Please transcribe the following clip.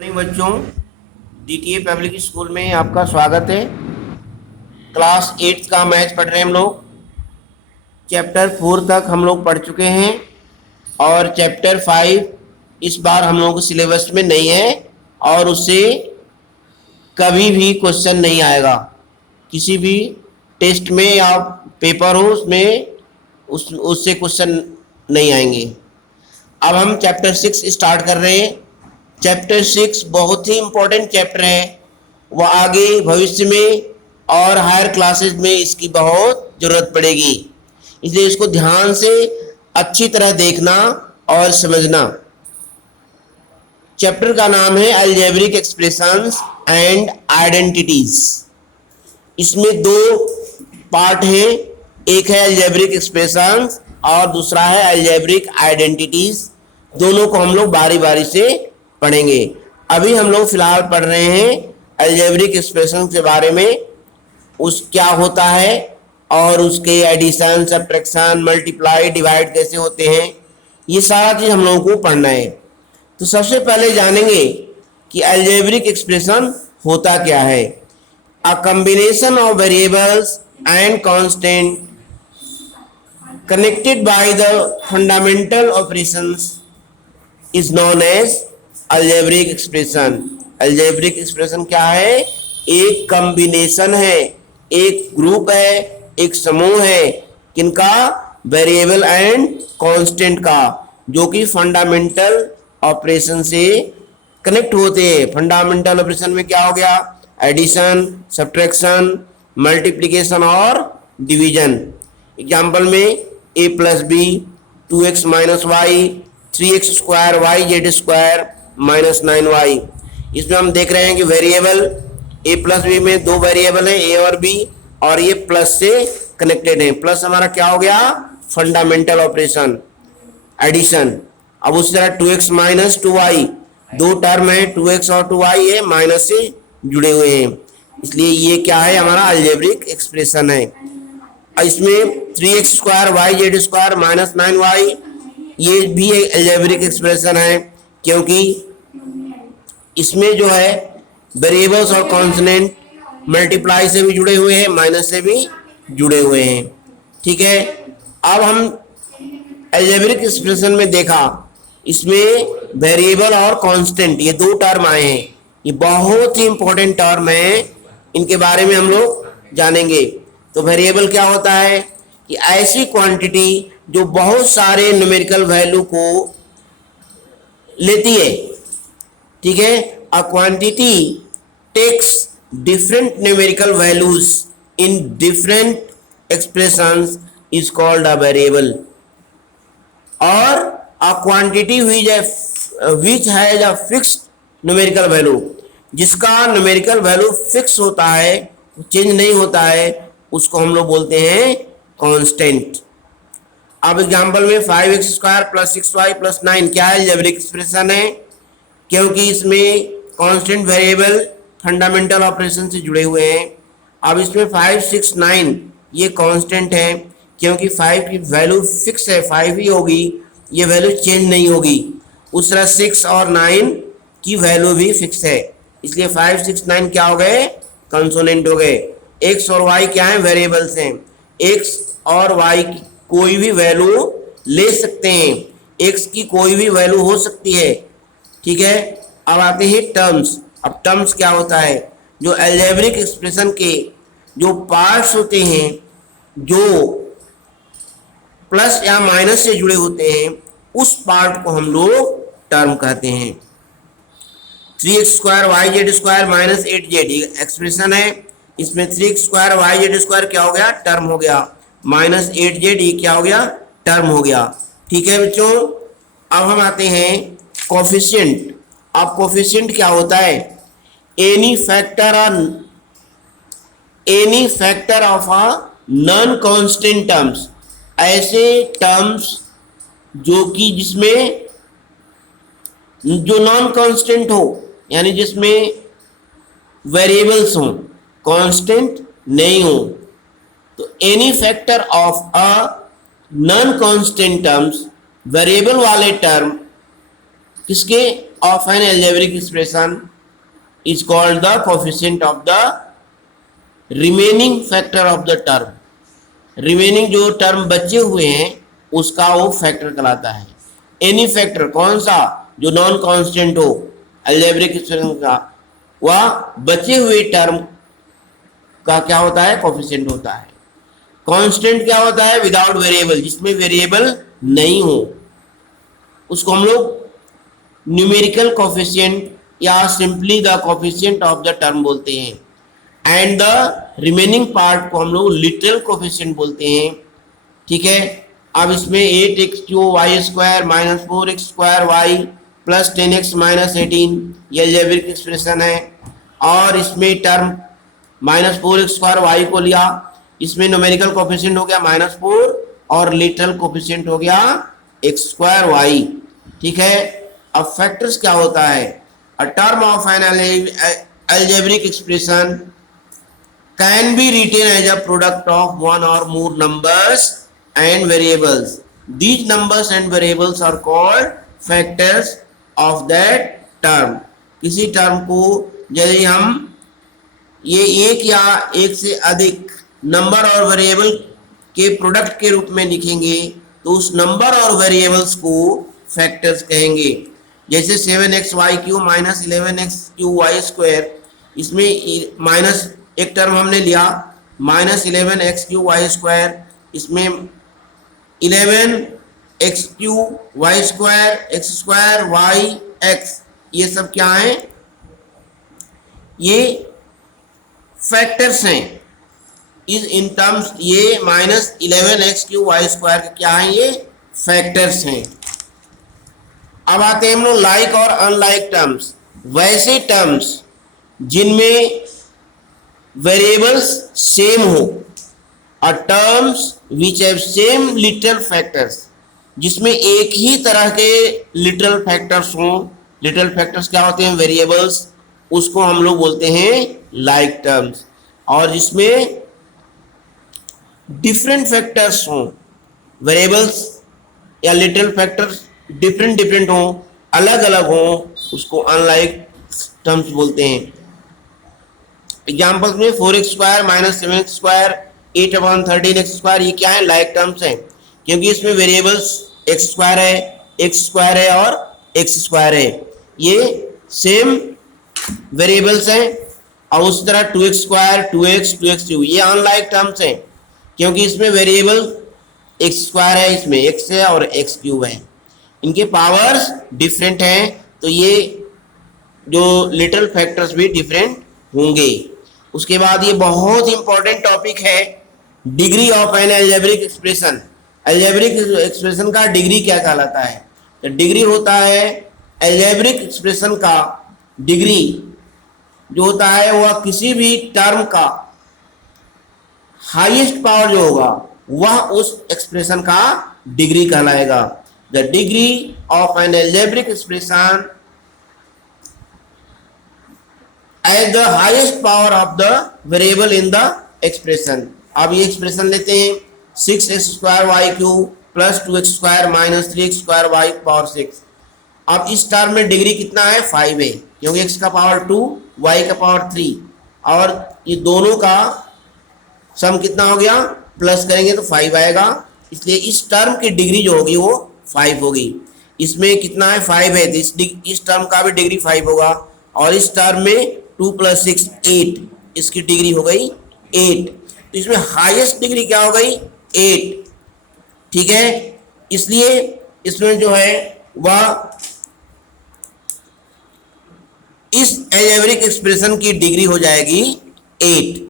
बच्चों, DTA public school में आपका स्वागत है। क्लास 8 का मैथ पढ़ रहे हैं हम लोग। चैप्टर 4 तक हम लोग पढ़ चुके हैं और चैप्टर 5 इस बार हम लोगों के सिलेबस में नहीं है और उससे कभी भी क्वेश्चन नहीं आएगा। किसी भी टेस्ट में या पेपर हो उसमें उससे क्वेश्चन नहीं आएंगे। अब हम चैप्टर 6 स्टार्ट कर रहे हैं। चैप्टर 6 बहुत ही इम्पोर्टेंट चैप्टर है। वह आगे भविष्य में और हायर क्लासेस में इसकी बहुत ज़रूरत पड़ेगी, इसलिए इसको ध्यान से अच्छी तरह देखना और समझना। चैप्टर का नाम है अलजेब्रिक एक्सप्रेशंस एंड आइडेंटिटीज। इसमें दो पार्ट हैं, एक है अलजेब्रिक एक्सप्रेशंस और दूसरा है अलजेब्रिक आइडेंटिटीज। दोनों को हम लोग बारी बारी से पढ़ेंगे। अभी हम लोग फिलहाल पढ़ रहे हैं अलजेब्रिक एक्सप्रेशन के बारे में, उस क्या होता है और उसके एडिशन, सब्ट्रैक्शन, मल्टीप्लाई, डिवाइड कैसे होते हैं, ये सारा चीज़ हम लोगों को पढ़ना है। तो सबसे पहले जानेंगे कि अलजेब्रिक एक्सप्रेशन होता क्या है। A combination of variables and constant connected by the fundamental operations is known as algebraic expression. Algebraic expression क्या है? एक कॉम्बिनेशन है, एक ग्रुप है, एक समूह है, किनका? वेरिएबल एंड कांस्टेंट का, जो कि फंडामेंटल ऑपरेशन से कनेक्ट होते हैं। फंडामेंटल ऑपरेशन में क्या हो गया? एडिशन, सब्ट्रैक्शन, मल्टीप्लिकेशन और डिवीजन। एग्जाम्पल में a plus B, 2x minus Y, 3x square Y Z square minus 9y। इसमें हम देख रहे हैं कि वेरिएबल a प्लस बी में दो वेरिएबल है a और b, और ये प्लस से कनेक्टेड है। प्लस हमारा क्या हो गया? Fundamental operation, addition. अब उसी तरह 2x माइनस 2y, दो टर्म है 2x और 2y है, माइनस से जुड़े हुए हैं, इसलिए ये क्या है? हमारा अलजेब्रिक एक्सप्रेशन है। इसमें 3x square Y Z square minus 9y, ये भी एक अलजेब्रिक एक्सप्रेशन है, क्योंकि इसमें जो है वेरिएबल्स और कॉन्स्टेंट मल्टीप्लाई से भी जुड़े हुए हैं, माइनस से भी जुड़े हुए हैं। ठीक है, अब हम अलजेब्रिक एक्सप्रेशन में देखा, इसमें वेरिएबल और कांस्टेंट ये दो टर्म आए हैं। ये बहुत ही इंपॉर्टेंट टर्म है, इनके बारे में हम लोग जानेंगे। तो वेरिएबल क्या होता है कि ऐसी क्वांटिटी जो बहुत सारे न्यूमेरिकल वैल्यू को लेती है। ठीक है, a quantity takes different numerical values in different expressions is called a variable. और a quantity which has a fixed numerical value, जिसका न्यूमेरिकल वैल्यू फिक्स होता है, चेंज नहीं होता है, उसको हम लोग बोलते हैं कांस्टेंट। अब एग्जांपल में 5x square plus 6y plus 9 क्या है? अलजेब्रिक एक्सप्रेशन है, क्योंकि इसमें कांस्टेंट वेरिएबल फंडामेंटल ऑपरेशन से जुड़े हुए हैं। अब इसमें 5, 6, 9 ये कांस्टेंट है, क्योंकि 5 की वैल्यू फिक्स है, 5 ही होगी, ये वैल्यू चेंज नहीं होगी। उस तरह 6 और 9 की वैल्यू भी फिक्स है, इसलिए 5, 6, 9 क्या हो गए? कंसोनेंट हो गए। x और y क्या है? वेरिएबल्स हैं। x और y की कोई भी वैल्यू ले सकते हैं, x की कोई भी वैल्यू हो सकती है। ठीक है, अब आते हैं टर्म्स। अब टर्म्स क्या होता है? जो अलजेब्रिक एक्सप्रेशन के जो पार्ट्स होते हैं, जो प्लस या माइनस से जुड़े होते हैं, उस पार्ट को हम लोग टर्म कहते हैं। 3x square Y Z square minus 8z ये एक्सप्रेशन है, इसमें 3x square Y Z square क्या हो गया? टर्म हो गया, माइनस 8z ये क्या हो गया? टर्म हो गया। ठीक है बच्चों, अब हम आते हैं कोफिशिएंट। अब कोफिशिएंट क्या होता है? Any factor of a non constant terms, ऐसे टर्म्स जो कि जिसमें जो नॉन कांस्टेंट हो, यानी जिसमें वेरिएबल्स हों, कांस्टेंट नहीं हो। तो any factor of a non constant terms, variable वाले टर्म किसके? of an algebraic expression is called the coefficient of the remaining factor of the term. Remaining जो टर्म बचे हुए हैं उसका वो फैक्टर कहलाता है. एनी फैक्टर, कौन सा, जो नॉन कांस्टेंट हो अलजेब्रिक एक्सप्रेशन का, वह बचे हुए टर्म का क्या होता है, कोफिशिएंट होता है. कांस्टेंट क्या होता है, विदाउट वेरिएबल, जिसमें वेरिएबल नहीं हो, उसको हम लोग न्यूमेरिकल कोफिशिएंट या simply the coefficient of the term बोलते हैं. एंड द रिमेनिंग पार्ट को हम लोग लिटरल कोफिशिएंट बोलते हैं. ठीक है. अब इसमें 8x³ minus 4x² plus 10x minus 18 ये अलजेब्रिक एक्सप्रेशन है. और इसमें टर्म माइनस 4x² को लिया, इसमें न्यूमेरिकल कोफिशिएंट हो गया -4 और लिटरल कोफिशिएंट हो गया x². ठीक है. अब फैक्टर्स क्या होता है, a term of N algebraic expression can be written as a product of one or more numbers and variables. These numbers and variables are called factors of that term. किसी term को यदि हम ये एक या एक से अधिक नंबर और वेरिएबल के प्रोडक्ट के रूप में लिखेंगे तो उस नंबर और वेरिएबल्स को फैक्टर्स कहेंगे. जैसे 7xy³ माइनस 11x³ इसमें माइनस एक टर्म हमने लिया -11x³y², इसमें 11x³y² x²y(x) ये सब क्या है, ये फैक्टर्स हैं. इस इन टर्म्स ये -11x³y² के क्या है, ये फैक्टर्स हैं. अब आते हैं हम लोग लाइक और अनलाइक टर्म्स. वैसे टर्म्स जिनमें वेरिएबल्स सेम हो, और terms which have same literal factors, जिसमें एक ही तरह के लिटरल फैक्टर्स हों. लिटरल फैक्टर्स क्या होते हैं, वेरिएबल्स, उसको हम लोग बोलते हैं लाइक टर्म्स. और जिसमें डिफरेंट फैक्टर्स हों, वेरिएबल्स या लिटरल फैक्टर्स डिफरेंट हों, अलग अलग हों, उसको अनलाइक टर्म्स बोलते हैं. एग्जाम्पल्स में 4x² माइनस 7x², 8/13x² ये क्या है, लाइक टर्म्स हैं, क्योंकि इसमें वेरिएबल्स x² है, x² है और x² है. ये सेम वेरिएबल्स हैं. और उसी तरह 2x², 2x, 2x³ ये अनलाइक टर्म्स हैं, क्योंकि इसमें वेरिएबल x² है, इसमें x है और x³ है. इनके पावर्स डिफरेंट हैं, तो ये जो लिटरल फैक्टर्स भी डिफरेंट होंगे. उसके बाद ये बहुत इंपॉर्टेंट टॉपिक है, degree of N algebraic expression. Algebraic expression का डिग्री क्या कहलाता है, तो डिग्री होता है अलजेब्रिक एक्सप्रेशन का डिग्री जो होता है वह किसी भी टर्म का हाईएस्ट पावर जो होगा वह उस एक्सप्रेशन का डिग्री कहलाएगा. The degree of N algebraic expression as the highest power of the variable in the expression. अब ये एक्सप्रेशन लेते हैं 6x² plus 2x² minus 3x² 6. अब इस टर्म में डिग्री कितना है, 5 है, क्योंकि x का पावर 2, y का पावर 3, और ये दोनों का सम कितना हो गया, प्लस करेंगे तो 5 आएगा. इसलिए इस टर्म की डिग्री जो होगी वो 5 होगी. इसमें कितना है, 5 है, तो इस टर्म का भी डिग्री 5 होगा. और इस टर्म में 2 + 6 8, इसकी डिग्री हो गई 8. तो इसमें हाईएस्ट डिग्री क्या हो गई, 8. ठीक है. इसलिए इसमें जो है वह इस अलजेब्रिक एक्सप्रेशन की डिग्री हो जाएगी 8.